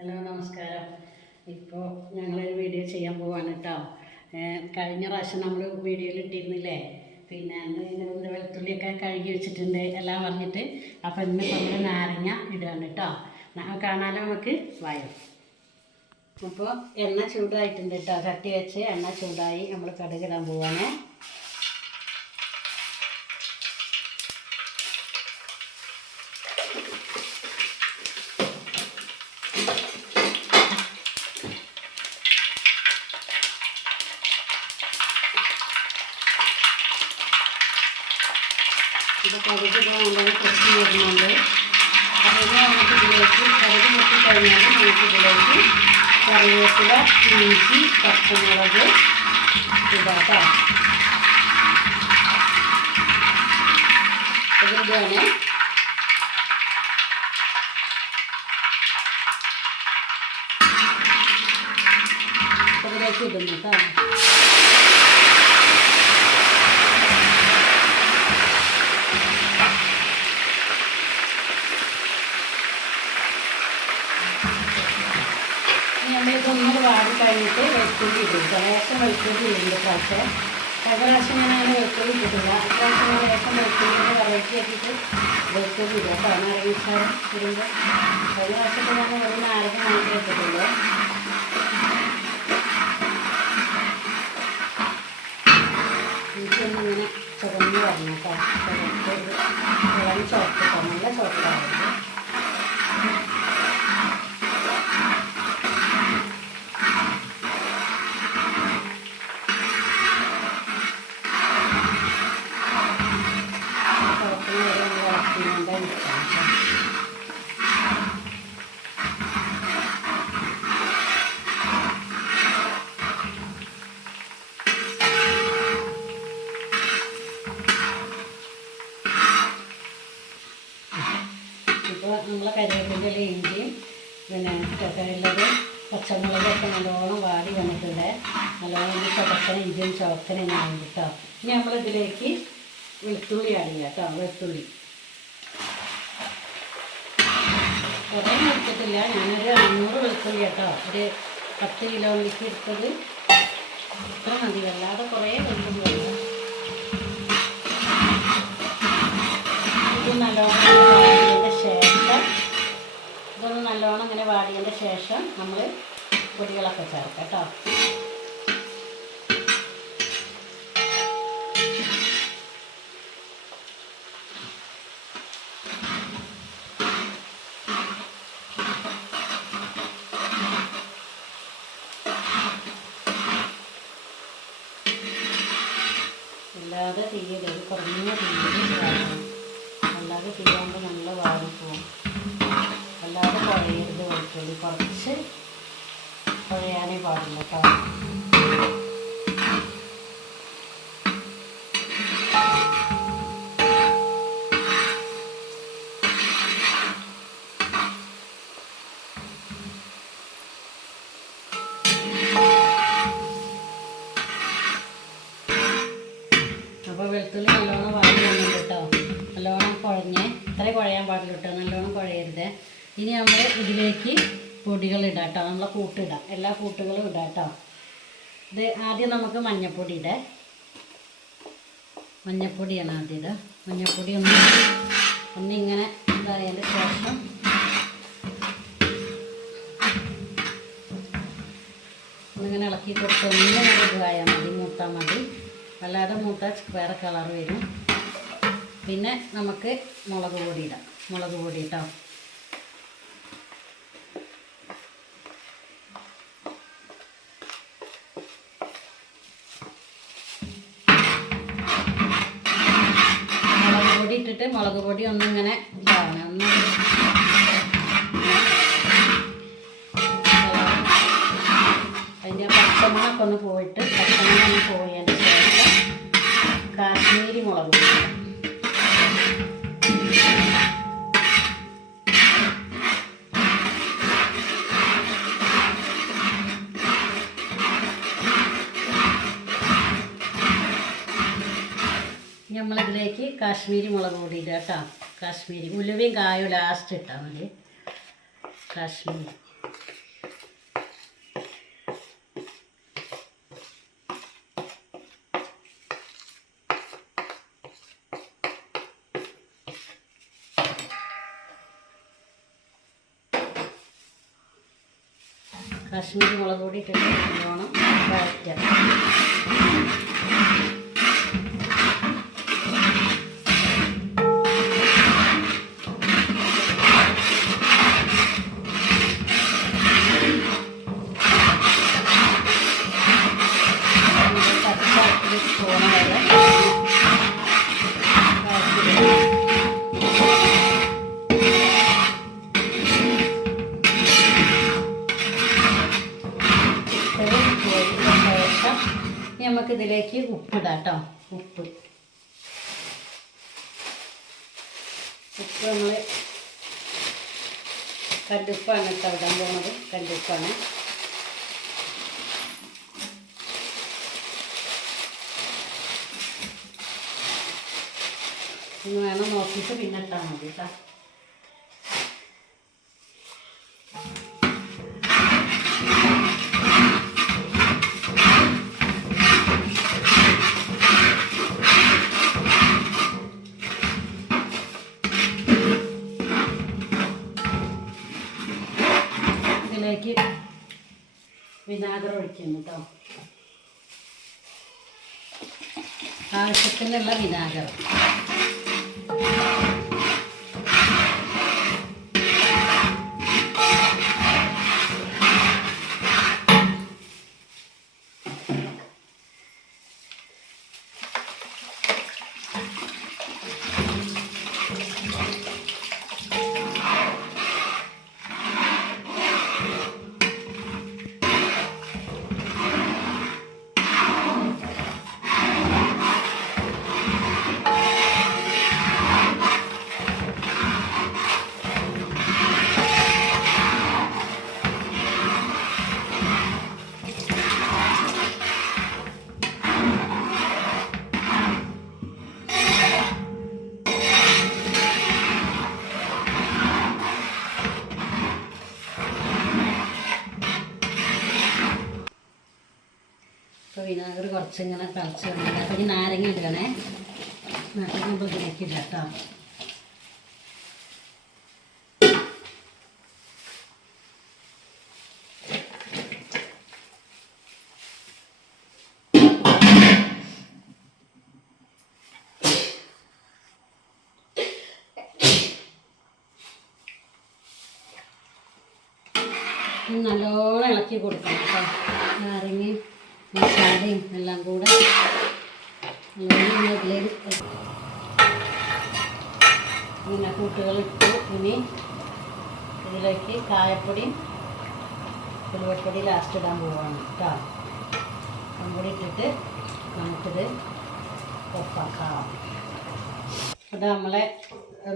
Hello നമസ്കാരം. ഇപ്പോൾ ഞങ്ങളൊരു വീഡിയോ ചെയ്യാൻ പോവാണ് കേട്ടോ. കഴിഞ്ഞ പ്രാവശ്യം നമ്മൾ വീഡിയോയിൽ ഇട്ടിരുന്നില്ലേ, പിന്നെ വെളുത്തുള്ളിയൊക്കെ കഴുകി വെച്ചിട്ടുണ്ട് എല്ലാം പറഞ്ഞിട്ട്. അപ്പോൾ ഇന്ന് നമ്മൾ നാരങ്ങ ഇടുകയാണ് കേട്ടോ. കാണാനോ നമുക്ക് വായും. അപ്പോൾ എണ്ണ ചൂടായിട്ടുണ്ട് കേട്ടോ. ചട്ടി വെച്ച് എണ്ണ ചൂടായി നമ്മൾ കടുകിടാൻ പോവാണ്. ഇത് കടുക് നല്ലോണം പ്രസ് വരുന്നുണ്ട്. അപ്പോൾ നമുക്ക് ഇതിലേക്ക് കടുക് പൊട്ടിക്കഴിഞ്ഞാൽ നമുക്ക് ഇതിലേക്ക് കറിവേപ്പില, ഇഞ്ചി, പച്ചമുളക് ഇടാം. ഇതാണ് ഇതിലേക്ക് ഇടുന്നു കേട്ടോ. നമ്മളിതൊന്ന് വാടി കഴിഞ്ഞിട്ട് വെളുത്തുള്ളി ഇടും. ലേശം വെളുത്തുള്ളി ഇടുന്നുണ്ട്. പ്രാവശ്യം കഴിഞ്ഞ പ്രാവശ്യം ഞാൻ അങ്ങനെ വെളുത്തുള്ളി ഇട്ടിട്ടില്ല. ഇപ്രാവശ്യം ഞാൻ ലേശം വെളുത്തുള്ളിൻ്റെ വെറൈറ്റി ആക്കിയിട്ട് വെളുത്തുള്ളി ഇടും കേട്ടോ. നാരങ്ങാച്ചാറ് ഇടുമ്പോൾ കഴിഞ്ഞ പ്രാവശ്യത്തെ ഞാൻ ഒരു നാരങ്ങ മാത്രമേ ഇട്ടിട്ടുള്ളൂ. എനിക്കൊന്നിങ്ങനെ ചുവന്ന് വരണം കേട്ടോ. ഇളം ചോർത്തിട്ടോ, നല്ല ചോർത്താറുണ്ട്. ഇപ്പോൾ നമ്മളെ കരിവേപ്പിൻ്റെ ഇഞ്ചിയും പിന്നെ ഉള്ളത് പച്ചമുളകൊക്കെ നല്ലോണം വാടി വന്നിട്ടുണ്ട്. നല്ലോണം ചതക്കണ ഇഞ്ചിയും ചുവക്കണ ഞാൻ കേട്ടോ. ഇനി നമ്മളിതിലേക്ക് വെളുത്തുള്ളി ആഡ് ചെയ്യാം കേട്ടോ. വെളുത്തുള്ളി കുറേ എടുത്തിട്ടില്ല, ഞാനൊരു 500 വെളുത്തുള്ളി കേട്ടോ. ഒരു 10 കിലോയിലേക്ക് എടുത്തത്. ഇത്ര മതി, അല്ലാതെ കുറേ വെളുത്തുള്ളി വേണ്ട. ഇത് നല്ലോണം ഇങ്ങനെ വാടിയതിൻ്റെ ശേഷം നമ്മൾ പൊടികളൊക്കെ ചേർക്കാം കേട്ടോ. അല്ലാതെ തീയരുത്, കുറഞ്ഞ തീയൽ വാടണം. അല്ലാതെ തീയാകുമ്പോൾ നല്ല വാടിപ്പോവും. അല്ലാതെ കുഴയരുത്. വെളുത്തുള്ളി കുറച്ച് കുഴയാനേ പാടില്ല കേട്ടോ. അപ്പോൾ വെളുത്തുള്ളി നല്ലോണം വാടി വന്നിട്ട് കേട്ടോ. നല്ലോണം കുഴഞ്ഞ് ഇത്രയും കുഴയാൻ പാടില്ല കേട്ടോ, നല്ലോണം കുഴയരുത്. ഇനി നമ്മൾ ഇതിലേക്ക് പൊടികൾ ഇടാം കേട്ടോ. നമ്മളെ കൂട്ടിടാം, എല്ലാ കൂട്ടുകളും ഇടാം കേട്ടോ. ഇത് ആദ്യം നമുക്ക് മഞ്ഞൾപ്പൊടി ഇടാം. മഞ്ഞൾപ്പൊടിയാണ് ആദ്യം ഇടുക. മഞ്ഞൾപ്പൊടി ഒന്നിങ്ങനെ ഇതായതിൻ്റെ ശേഷം ഒന്നിങ്ങനെ ഇളക്കി കൊടുത്ത് ഒന്നിങ്ങനെ ഇതായാൽ മതി, മൂത്താൽ മതി. അല്ലാതെ മൂത്താൽ വേറെ കളർ വരും. പിന്നെ നമുക്ക് മുളക് പൊടി ഇടാം. മുളക് പൊടി കേട്ടോ. മുളക് പൊടി ഇട്ടിട്ട് മുളക് പൊടി ഒന്നിങ്ങനെ ഇതാണ്, ഒന്ന് അതിൻ്റെ പച്ചമണമൊക്കെ ഒന്ന് പോയിട്ട് പച്ചമണം പോയതിൻ്റെ ശേഷം കാശ്മീരി മുളക് പൊടി. നമ്മളിതിലേക്ക് കാശ്മീരി മുളക് പൊടി ഇടുക കേട്ടോ. കാശ്മീരി ഉലുവയും കായും ലാസ്റ്റ് ഇട്ടാൽ മതി. കാശ്മീരി കാശ്മീരി മുളക് പൊടി ഇട്ടിട്ട് നല്ലോണം വഴറ്റുക. നമുക്കിതിലേക്ക് ഉപ്പിടാം കേട്ടോ. ഉപ്പ് നമ്മൾ കല്ലുപ്പാണ് കേട്ടോ ഇടാൻ പോകുന്നത്. കല്ലുപ്പാണ്. ഒന്ന് വേണം നോക്കിയിട്ട് പിന്നെ ഇട്ടാൽ മതി കേട്ടോ. ഇതിലേക്ക് വിനാഗിരി ഒഴിക്കുന്നു കേട്ടോ. ആവശ്യത്തിനുള്ള വിനാഗിരി. അപ്പോൾ വിനാഗിരി കുറച്ചിങ്ങനെ തിളച്ച് വന്നിട്ട് അപ്പോൾ ഈ നാരങ്ങ ഇടണേ. നാരങ്ങ ഇപ്പോൾ ഇതിലേക്കില്ല കേട്ടോ. നല്ലോണം ഇളക്കി കൊടുക്കണം കേട്ടോ. നാരങ്ങയും മസാലയും എല്ലാം കൂടെ നല്ലോണം ഇതിലേക്ക് ഇങ്ങനെ കൂട്ടുകളിട്ട് ഇനി ഇതിലേക്ക് കായപ്പൊടിയും ഉലുവപ്പൊടി ലാസ്റ്റ് ഇടാൻ പോവാണ് കേട്ടോ. അതും കൂടി ഇട്ടിട്ട് നമുക്കിത് ഒപ്പാക്കാം. അത് നമ്മളെ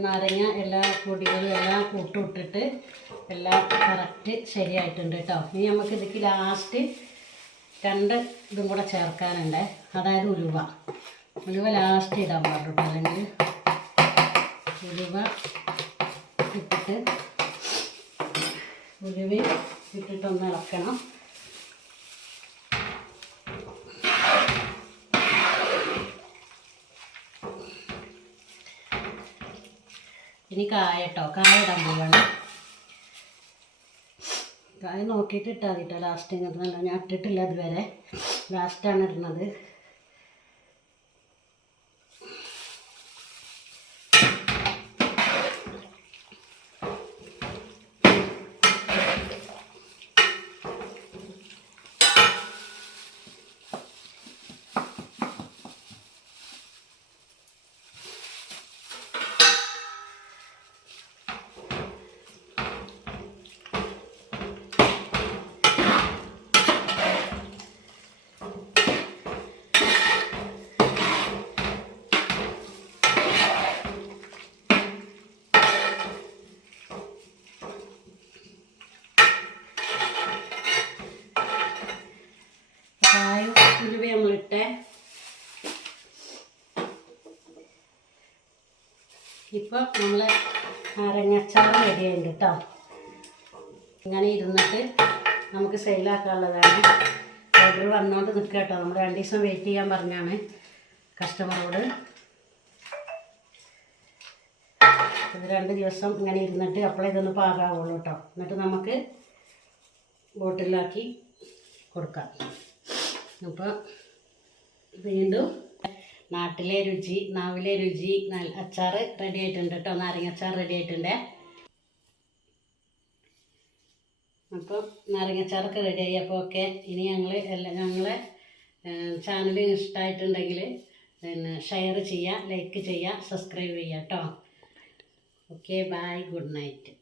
നാരങ്ങ എല്ലാ പൊടികളും എല്ലാം കൂട്ടിട്ടിട്ട് എല്ലാം കറക്റ്റ് ശരിയായിട്ടുണ്ട് കേട്ടോ. ഇനി നമുക്ക് ഇതിലേക്ക് ലാസ്റ്റ് 2 ഇതും കൂടെ ചേർക്കാനുണ്ട്. അതായത് ഉലുവ ലാസ്റ്റ് ഇടാൻ പാടുള്ളൂ. അല്ലെങ്കിൽ ഉലുവ ഇട്ടിട്ടൊന്ന് ഇളക്കണം. ഇനി കായ കേട്ടോ. കായ ഇടാൻ പോവാണ്. കായ നോക്കിയിട്ട് ഇട്ടാൽ മതി കേട്ടോ. ലാസ്റ്റ് ഇങ്ങനല്ല, ഞാൻ ഇട്ടിട്ടില്ല ഇതുവരെ. ലാസ്റ്റാണ് ഇടുന്നത്. ഉലുവ നമ്മളിട്ടെ. ഇപ്പോൾ നമ്മളെ നാരങ്ങാച്ചാർ റെഡിയായിട്ടുണ്ട് കേട്ടോ. ഇങ്ങനെ ഇരുന്നിട്ട് നമുക്ക് സെയിലാക്കാനുള്ളതാണ്. ഓർഡർ വന്നുകൊണ്ട് നിൽക്കുക കേട്ടോ. നമ്മൾ 2 ദിവസം വെയിറ്റ് ചെയ്യാൻ പറഞ്ഞാണ് കസ്റ്റമറോട്. ഇത് 2 ദിവസം ഇങ്ങനെ ഇരുന്നിട്ട് അപ്പോഴേ ഇതൊന്ന് പാകാവുള്ളൂ കേട്ടോ. എന്നിട്ട് നമുക്ക് ബോട്ടിലാക്കി കൊടുക്കാം. അപ്പോൾ വീണ്ടും നാട്ടിലെ രുചി നാവിലെ രുചി അച്ചാർ റെഡി ആയിട്ടുണ്ട് കേട്ടോ. നാരങ്ങ അച്ചാർ റെഡി ആയിട്ടുണ്ട്. അപ്പോൾ നാരങ്ങച്ചാറൊക്കെ റെഡിയായി. അപ്പോൾ ഓക്കെ, ഇനി ഞങ്ങളെ ചാനൽ ഇഷ്ടമായിട്ടുണ്ടെങ്കിൽ പിന്നെ ഷെയർ ചെയ്യുക, ലൈക്ക് ചെയ്യുക, സബ്സ്ക്രൈബ് ചെയ്യുക കേട്ടോ. Okay, bye, good night.